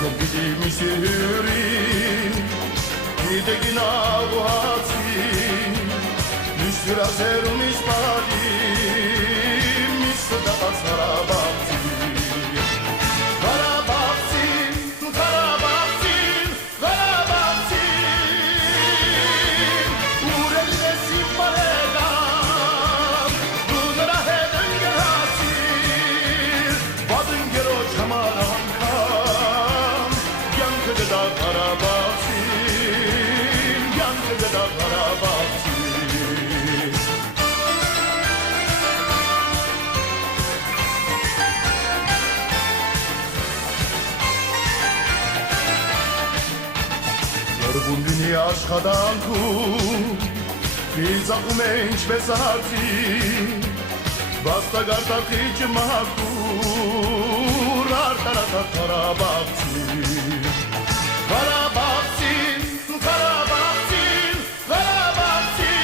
Գիտի միսյուրի Գիտեգին աղուացի Միսյուրազեր ու միսպալի Միսը դատած հարաբաղցի Հարաբաղցին, հարաբաղցին, հարաբաղցին Ուրել լեսի պարեգան Դու նրա հետ ընգրացիր Բադն գերոջ համար անգամ Յանքը գդա հարաբաղցին Յանքը գդա հարաբաղցին Երբուն լինի աշխատանքում Իզաղում է ինչպես հարցի Բաստագարտակիչ մահակուր Արտարատար հարաբաղցի Հարաբաղցին, հարաբաղցին, հարաբաղցին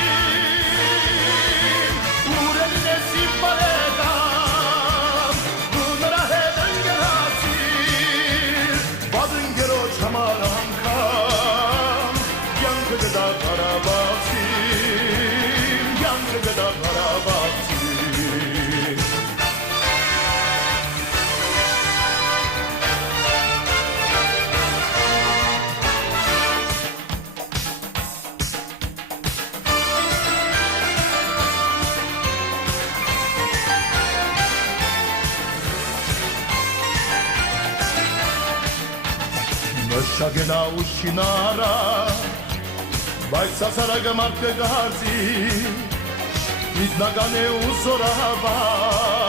Ուրելին ես իմ բարեկամ Դու նրա հետ ընգրացիր Բադն գերոջ համար անգամ Յանքը գդա հարաբաղցին Յանքը գդա հարաբաղցին Նշագենա ու շինարա Բայց սասարագը մարդը գարցի Իտնական է ու զորավար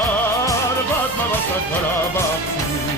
Վատ մավաստակ հարաբաղցի